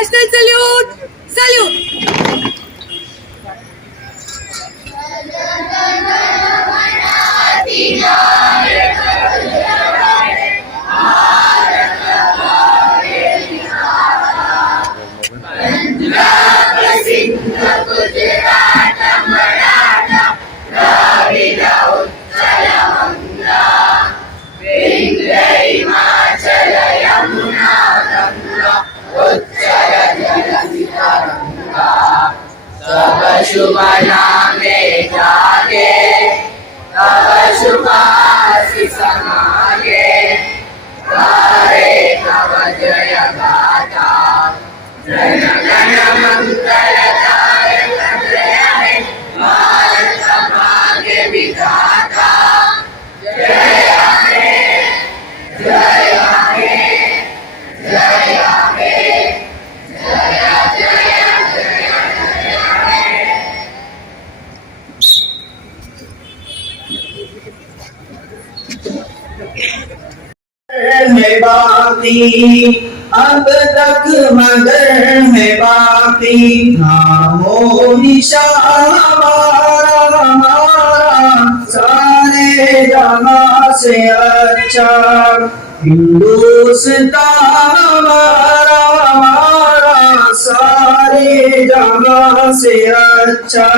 National salute! Salute! तब शुभ नामे जागे, तब शुभ आशीष मागे, गारे तब जय गाथा, जन गण मंगलदायक जय हे, भारत भाग्य विधाता, जय हे, जय हे, जय हे, है बाकी अब तक मगर है बाकी नामो निशान हमारा सारे जहां से अच्छा हिंदुस्तान हमारा सारे जहां से अच्छा।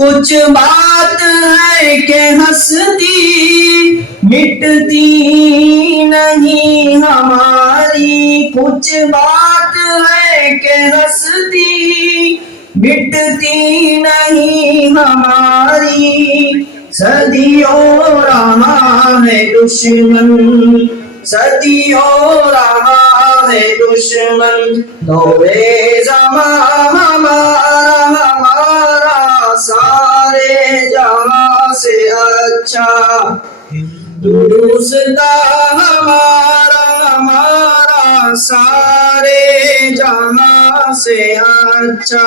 कुछ बात है कि हंसती मिटती नहीं हमारी, कुछ बात है कि हंसती मिटती नहीं हमारी। सदियों रहा है दुश्मन, सदियों रहा है दुश्मन, दौरे ज़मां हमारा सारे जहां से अच्छा। हिंदुस्तान हमारा सारे जहां से अच्छा।